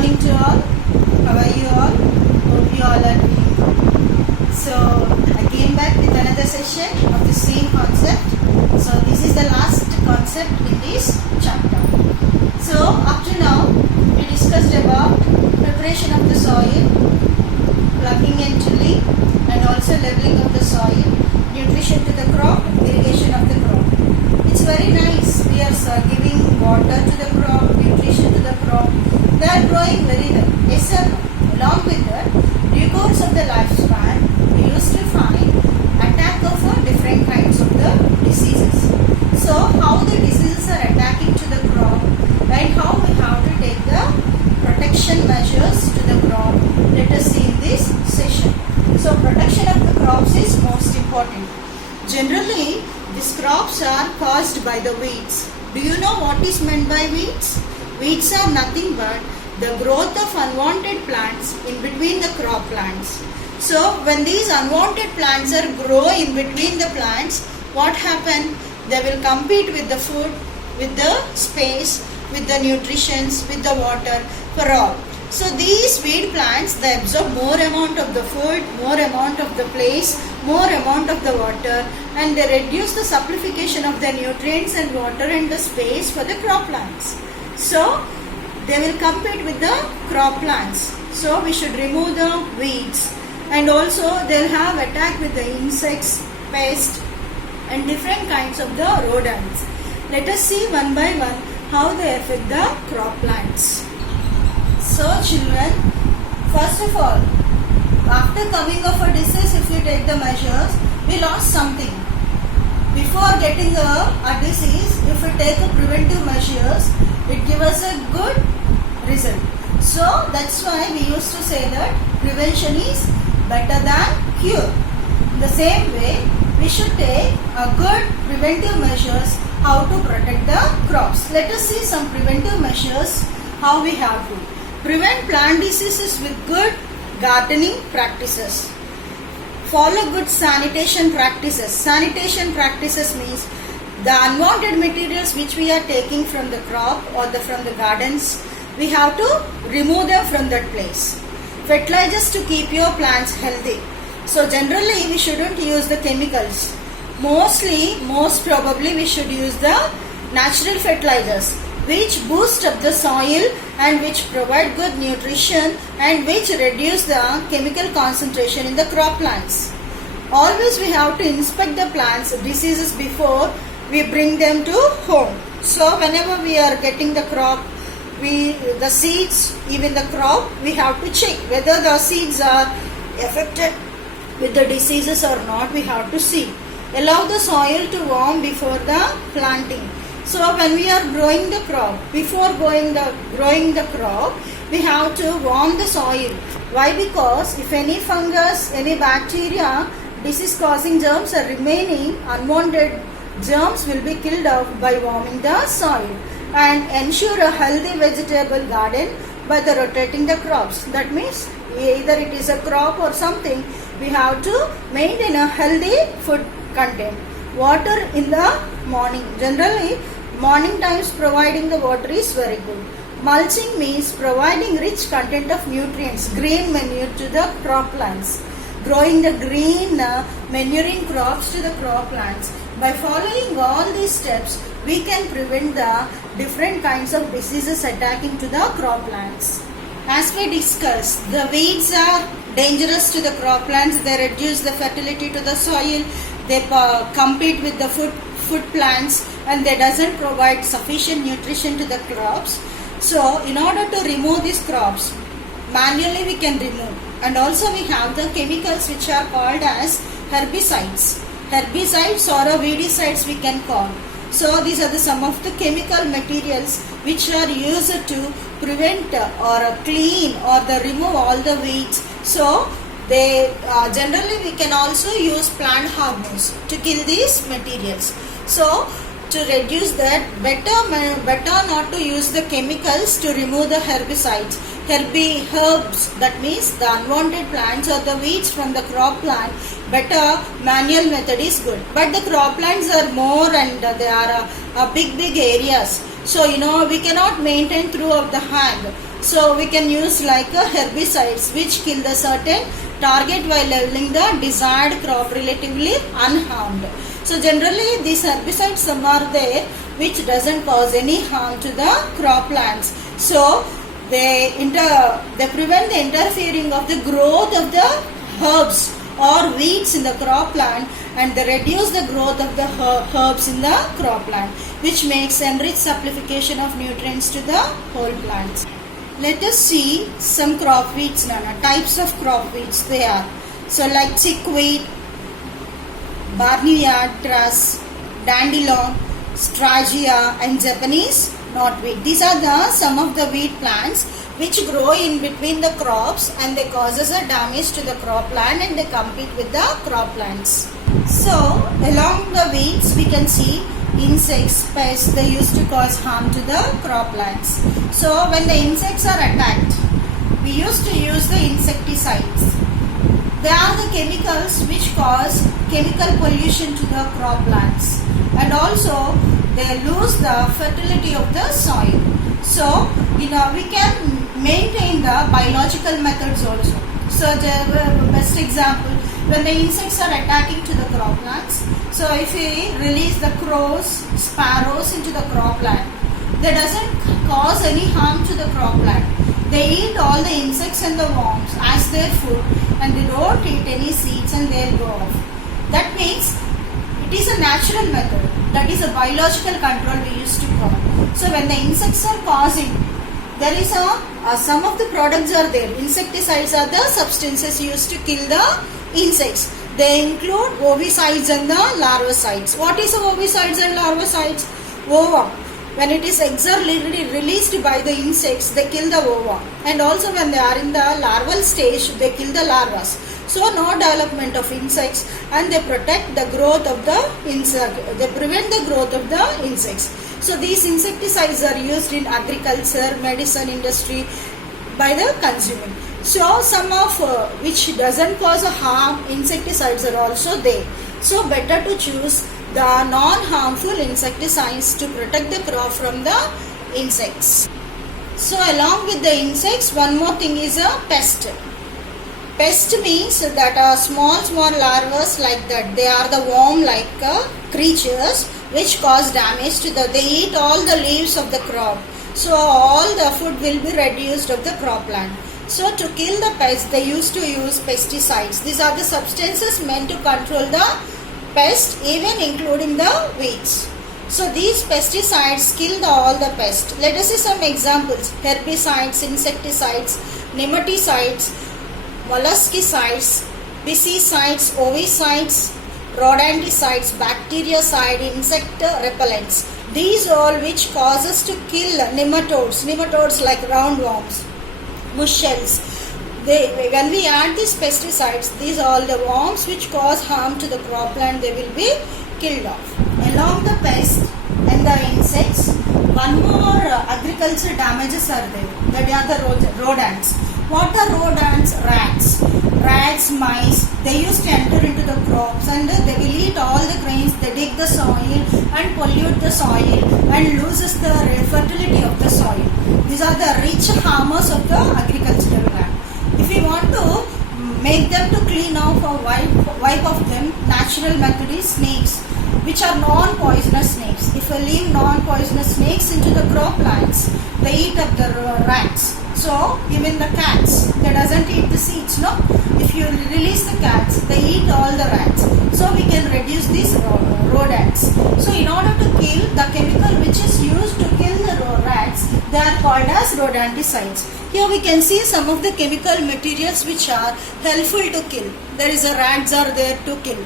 morning to all. How are you all? Hope you all are doing good. So I came back with another session of the same concept. So this is the last concept in this chapter. So up to now we discussed about preparation of the soil, plugging and tilling, and also leveling of the soil, nutrition to the crop, irrigation of the crop. It's very nice. We are giving water to the crop, nutrition to the crop. They are growing very well. Yes sir. Along with that, due course of the lifespan, we used to find attack of different kinds of the diseases. So how the diseases are attacking to the crop and how we have to take the protection measures to the crop. Let us see in this session. So protection of the crops is most important. Generally, these crops are caused by the weeds. Do you know what is meant by weeds? Weeds are nothing but the growth of unwanted plants in between the crop plants. So when these unwanted plants are grow in between the plants, what happen? They will compete with the food, with the space, with the nutrition, with the water for all. So these weed plants, they absorb more amount of the food, more amount of the place, more amount of the water, and they reduce the supplification of the nutrients and water and the space for the crop plants. So they will compete with the crop plants. So we should remove the weeds, and also they'll have attack with the insects, pests, and different kinds of the rodents. Let us see one by one how they affect the crop plants. So children, first of all, after coming of a disease, if you take the measures, we lost something. Before getting a disease, if we take a preventive measures, it gives us a good result. So that's why we used to say that prevention is better than cure. In the same way, we should take a good preventive measures how to protect the crops. Let us see some preventive measures how we have to prevent plant diseases with good gardening practices. Follow good sanitation practices. Sanitation practices means the unwanted materials which we are taking from the crop or from the gardens, we have to remove them from that place. Fertilizers to keep your plants healthy. So generally we shouldn't use the chemicals. Most probably we should use the natural fertilizers which boost up the soil and which provide good nutrition and which reduce the chemical concentration in the crop plants. Always we have to inspect the plants diseases before we bring them to home. So whenever we are getting the crop, the seeds, even the crop, we have to check whether the seeds are affected with the diseases or not. We have to see. Allow the soil to warm before the planting. So when we are growing the crop, before growing the crop, we have to warm the soil. Why? Because if any fungus, any bacteria, disease causing germs are remaining, unwanted germs will be killed off by warming the soil. And ensure a healthy vegetable garden by the rotating the crops. That means either it is a crop or something, we have to maintain a healthy food content. Water in the morning. Generally, morning times providing the water is very good. Mulching means providing rich content of nutrients, green manure to the crop plants. Growing the green manuring crops to the crop plants. By following all these steps, we can prevent the different kinds of diseases attacking to the crop plants. As we discussed, the weeds are dangerous to the crop plants. They reduce the fertility to the soil. They compete with the food plants, and they doesn't provide sufficient nutrition to the crops. So in order to remove these crops, manually we can remove. And also we have the chemicals which are called as herbicides. Herbicides or weedicides we can call. So these are some of the chemical materials which are used to prevent or clean or remove all the weeds. So they generally we can also use plant hormones to kill these materials. So to reduce that, better not to use the chemicals to remove the herbicides. Herbs, that means the unwanted plants or the weeds from the crop plant, better manual method is good. But the crop plants are more and they are big areas. So we cannot maintain throughout the hand. So we can use like herbicides which kill the certain target while leveling the desired crop relatively unharmed. So generally these herbicides some are there which doesn't cause any harm to the croplands. So they prevent the interfering of the growth of the herbs or weeds in the cropland, and they reduce the growth of the herbs in the cropland, which makes enriched supplication of nutrients to the whole plants. Let us see some crop weeds, types of crop weeds they are. So like chickweed, barnyard grass, dandelion, stragia and Japanese knotweed. These are some of the weed plants which grow in between the crops, and they causes a damage to the cropland and they compete with the croplands. So along the weeds we can see insects, pests, they used to cause harm to the croplands. So when the insects are attacked, we used to use the insecticides. They are the chemicals which cause chemical pollution to the croplands, and also they lose the fertility of the soil. So we can maintain the biological methods also. So the best example, when the insects are attacking to the croplands, so if we release the crows, sparrows into the cropland, that doesn't cause any harm to the cropland. They eat all the insects and the worms as their food, and they don't eat any seeds and they'll go off. That means it is a natural method. That is a biological control we used to call. So when the insects are causing, there is some of the products are there. Insecticides are the substances used to kill the insects. They include ovicides and the larvicides. What is ovicides and larvicides? Ova. When it is eggs are released by the insects, they kill the ova. And also when they are in the larval stage, they kill the larvas. So no development of insects, and they protect the growth of the insect. They prevent the growth of the insects. So these insecticides are used in agriculture, medicine industry by the consuming. So some of which doesn't cause a harm, insecticides are also there. So better to choose the non-harmful insecticides to protect the crop from the insects. So along with the insects, one more thing is a pest. Pest means that small larvae like that. They are the worm-like creatures which cause damage to they eat all the leaves of the crop. So all the food will be reduced of the cropland. So to kill the pests, they used to use pesticides. These are the substances meant to control the pest, even including the weeds. So these pesticides kill all the pests. Let us see some examples. Herbicides, insecticides, nematicides, molluscicides, pesticides, ovicides, rodenticides, bactericide, insect repellents. These all which causes to kill nematodes like roundworms, mussels. When we add these pesticides, these all the worms which cause harm to the cropland, they will be killed off. Along the pest and the insects, one more agricultural damages are there. That are the rodents. What are rodents? Rats, mice. They used to enter into the crops and they will eat all the grains. They dig the soil and pollute the soil and loses the fertility of the soil. These are the rich harmers of the agricultural land. If we want to make them to clean off or wipe off them, natural method is snakes, which are non-poisonous snakes. If we leave non-poisonous snakes into the croplands, they eat up the rats. So even the cats, they doesn't eat the seeds, no? If you release the cats, they eat all the rats. So we can reduce these rodents. So in order to kill the chemical which is used to kill the rats, they are called as rodenticides. Here we can see some of the chemical materials which are helpful to kill. There is rats are there to kill.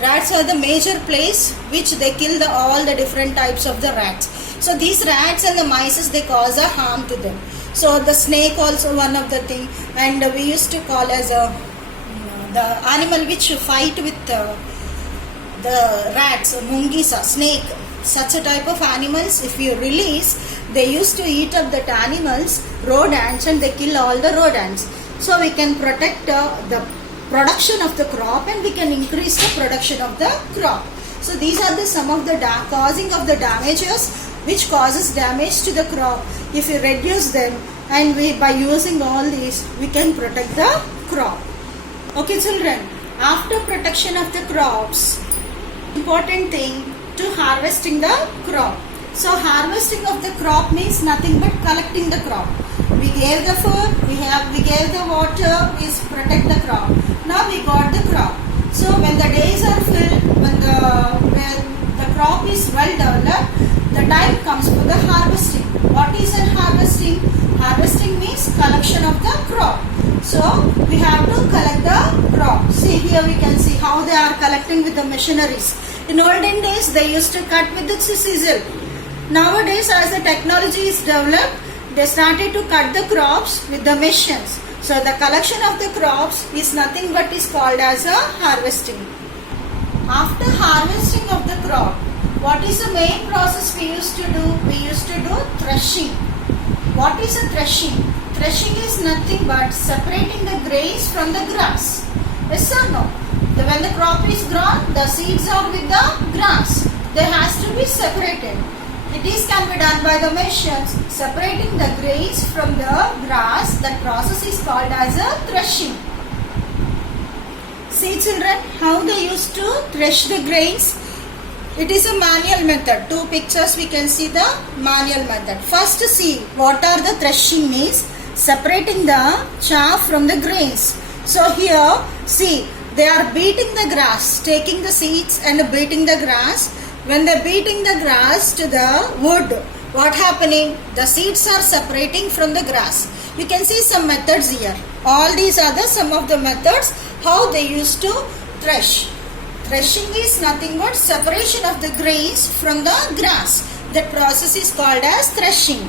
Rats are the major place which they kill all the different types of the rats. So these rats and the mice, they cause a harm to them. So the snake also one of the thing, and we used to call as the animal which fight with the rats, mungisa, snake. Such a type of animals, if you release, they used to eat up that animals, rodents, and they kill all the rodents. So we can protect the production of the crop, and we can increase the production of the crop. So these are some of the causing of the damages which causes damage to the crop. If we reduce them, and by using all these, we can protect the crop. Okay children, after protection of the crops, important thing to harvesting the crop. So harvesting of the crop means nothing but collecting the crop. We gave the food, we gave the water, we protect the crop. Now we got the crop. So when the days are filled, when the crop is well developed, the time comes for the harvesting. What is a harvesting? Harvesting means collection of the crop. So we have to collect the crop. See here we can see how they are collecting with the machineries. In olden days they used to cut with the chisel. Nowadays as the technology is developed, they started to cut the crops with the machines. So the collection of the crops is nothing but is called as a harvesting. After harvesting of the crop, what is the main process we used to do? We used to do threshing. What is a threshing? Threshing is nothing but separating the grains from the grass. Yes or no? When the crop is grown, the seeds are with the grass. They has to be separated. It can be done by the machines, separating the grains from the grass. That process is called as a threshing. See children, how they used to thresh the grains. It is a manual method. Two pictures we can see the manual method. First see what are the threshing means. Separating the chaff from the grains. So here see they are beating the grass, taking the seeds and beating the grass. When they are beating the grass to the wood, what happening? The seeds are separating from the grass. You can see some methods here. All these are some of the methods how they used to thresh. Threshing is nothing but separation of the grains from the grass. That process is called as threshing.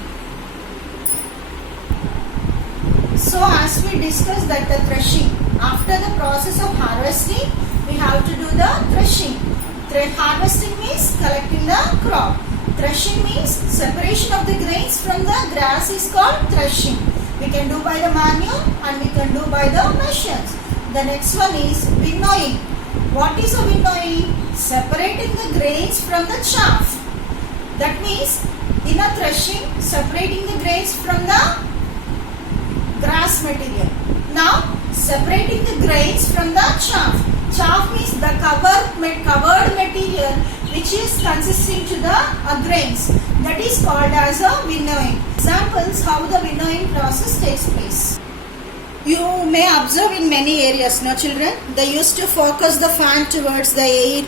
So as we discussed that the threshing, after the process of harvesting, we have to do the threshing. Harvesting means collecting the crop. Threshing means separation of the grains from the grass is called threshing. We can do by the manual and we can do by the machines. The next one is winnowing. What is a winnowing? Separating the grains from the chaff. That means in a threshing, separating the grains from the grass material. Now separating the grains from the chaff. Chaff means the covered material which is consisting to the grains. That is called as a winnowing. Examples how the winnowing process takes place. You may observe in many areas, no children? They used to focus the fan towards the air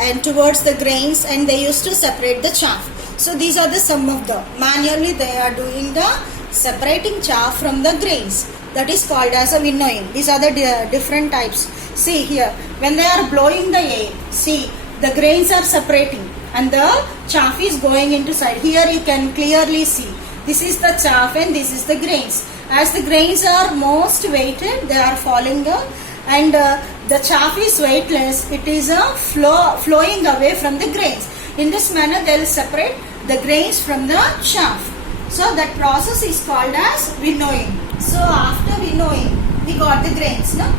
and towards the grains, and they used to separate the chaff. So these are the some of the manually they are doing the separating chaff from the grains. That is called as a winnowing. These are the different types. See here, when they are blowing the air, see the grains are separating and the chaff is going into side. Here you can clearly see this is the chaff and this is the grains. As the grains are most weighted, they are falling down, and the chaff is weightless. It is flowing away from the grains. In this manner, they will separate the grains from the chaff. So that process is called as winnowing. So after winnowing, we got the grains, no?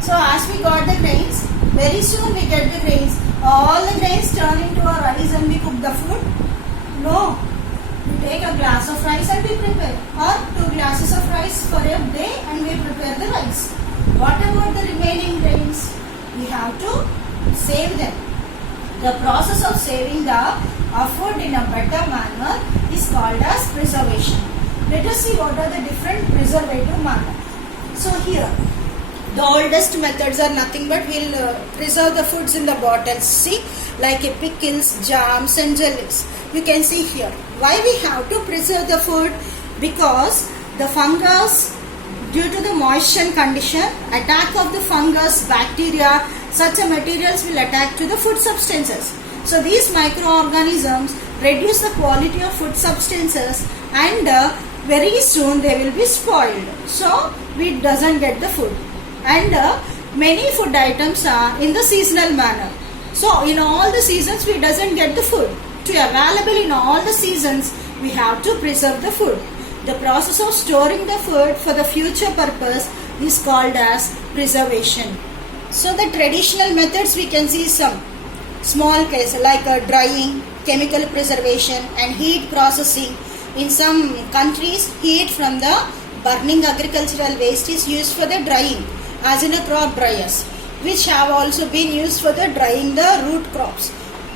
So as we got the grains, very soon we get the grains. All the grains turn into a rice and we cook the food? No. We take a glass of rice and we prepare, or 2 glasses of rice for a day and we prepare the rice. What about the remaining grains? We have to save them. The process of saving the food in a better manner is called as preservation. Let us see what are the different preservative manner. So here, the oldest methods are nothing but we'll preserve the foods in the bottles. See, like pickles, jams and jellies. You can see here. Why we have to preserve the food? Because the fungus, due to the moisture condition, attack of the fungus, bacteria, such materials will attack to the food substances. So these microorganisms reduce the quality of food substances, and very soon they will be spoiled. So we doesn't get the food. And many food items are in the seasonal manner. So in all the seasons we doesn't get the food. To be available in all the seasons, we have to preserve the food. The process of storing the food for the future purpose is called as preservation. So the traditional methods we can see some small case like drying, chemical preservation and heat processing. In some countries, heat from the burning agricultural waste is used for the drying, as in a crop dryers, which have also been used for the drying the root crops.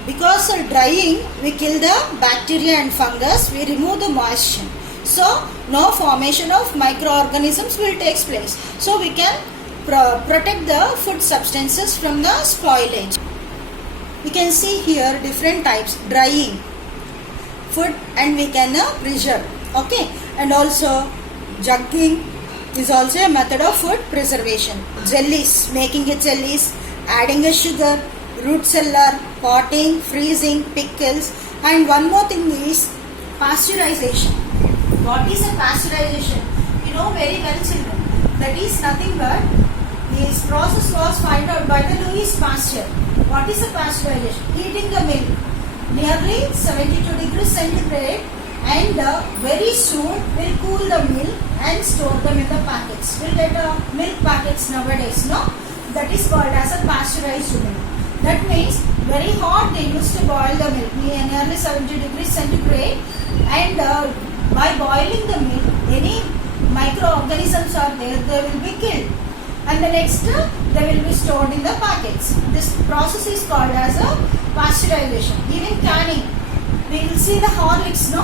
Because of drying, we kill the bacteria and fungus, we remove the moisture. So, no formation of microorganisms will take place. So, we can protect the food substances from the spoilage. We can see here different types: drying food, and we can preserve. Okay, and also jugging is also a method of food preservation. Jellies, making a jellies, adding a sugar, root cellar, potting, freezing, pickles, and one more thing is pasteurization. What is a pasteurization? You know very well, children. That is nothing but this process was found out by the Louis Pasteur. What is a pasteurization? Heating the milk nearly 72 degrees centigrade, and very soon will cool the milk and store them in the packets. We'll get milk packets nowadays, no? That is called as a pasteurized milk. That means very hot they used to boil the milk nearly 70 degrees centigrade, and by boiling the milk, any microorganisms are there, they will be killed. And the next, they will be stored in the packets. This process is called as a pasteurization. Even canning, we will see the Horlicks, no?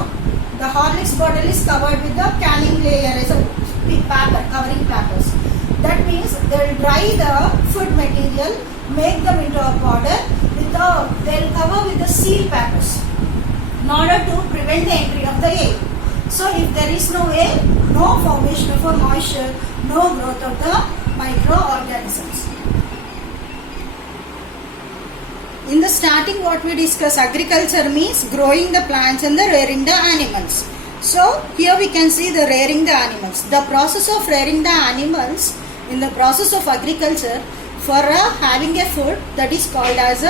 The Horlicks bottle is covered with the canning layer as a paper, covering papers. That means they will dry the food material, make them into a powder, they will cover with the seal papers in order to prevent the entry of the air. So if there is no air, no formation of a moisture, no growth of the microorganisms. In the starting, what we discuss, agriculture means growing the plants and the rearing the animals. So here we can see the rearing the animals. The process of rearing the animals in the process of agriculture for having a food, that is called as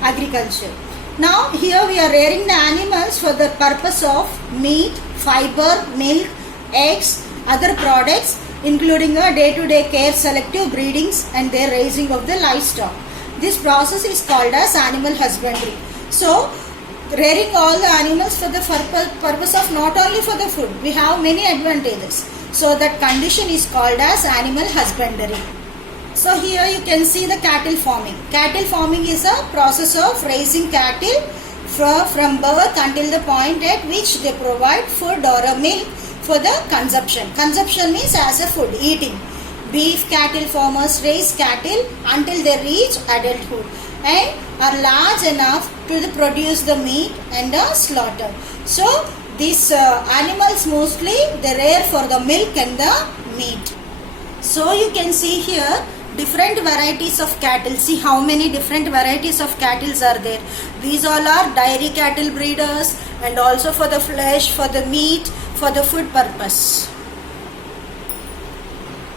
agriculture. Now here we are rearing the animals for the purpose of meat, fiber, milk, eggs, other products, including a day-to-day care, selective breedings, and their raising of the livestock. This process is called as animal husbandry. So, rearing all the animals for the purpose of not only for the food, we have many advantages. So, that condition is called as animal husbandry. So, here you can see the cattle farming. Cattle farming is a process of raising cattle from birth until the point at which they provide food or a milk for the consumption. Consumption means as a food, eating. Beef cattle farmers raise cattle until they reach adulthood and are large enough to produce the meat and the slaughter. So these animals mostly they rear for the milk and the meat. So you can see here different varieties of cattle. See how many different varieties of cattle are there. These all are dairy cattle breeders, and also for the flesh, for the meat, for the food purpose.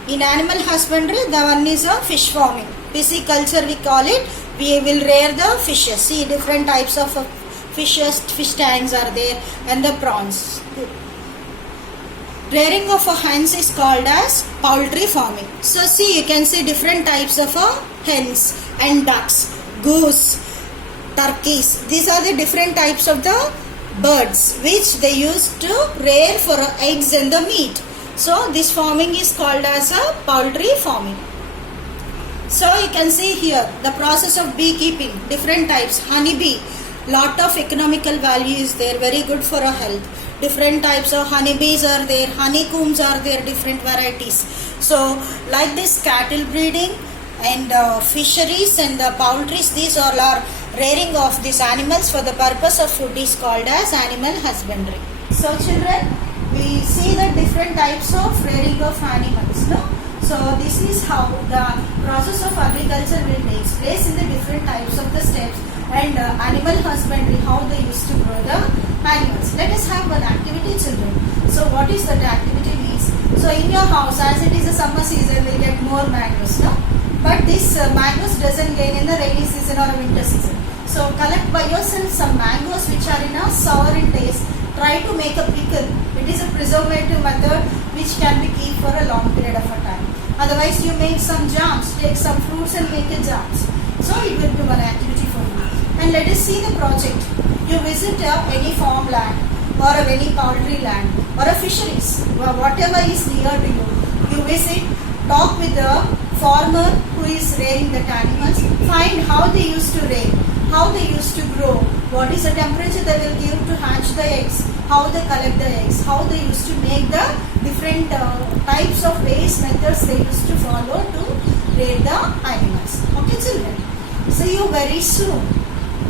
In animal husbandry, the one is a fish farming. Pisciculture we call it. We will rear the fishes. See different types of fishes, fish tanks are there, and the prawns. Rearing of hens is called as poultry farming. So see, you can see different types of hens and ducks, goose, turkeys. These are the different types of the birds which they use to rear for eggs and the meat. So this farming is called as a poultry farming. So you can see here the process of beekeeping, different types. Honeybee, lot of economical value is there, very good for our health. Different types of honeybees are there, honeycombs are there, different varieties. So like this cattle breeding and fisheries and the poultries, these all are rearing of these animals for the purpose of food is called as animal husbandry. So children, we see the different types of rearing of animals, no? So this is how the process of agriculture will take place in the different types of the steps, and animal husbandry, how they used to grow the animals. Let us have one activity, children. So what is that activity means? So in your house, as it is a summer season, we get more mangoes, no? But this mangoes doesn't gain in the rainy season or a winter season. So collect by yourself some mangoes which are in a sour in taste. Try to make a pickle. It is a preservative method which can be kept for a long period of a time. Otherwise, you make some jams. Take some fruits and make a jams. So it will do an activity for you. And let us see the project. You visit any farmland or any poultry land or a fisheries, or whatever is near to you. You visit, talk with the farmer who is rearing that animals, find how they used to rear, how they used to grow, what is the temperature they will give to hatch the eggs, how they collect the eggs, how they used to make the different types of ways, methods they used to follow to rear the animals. Okay children, see you very soon.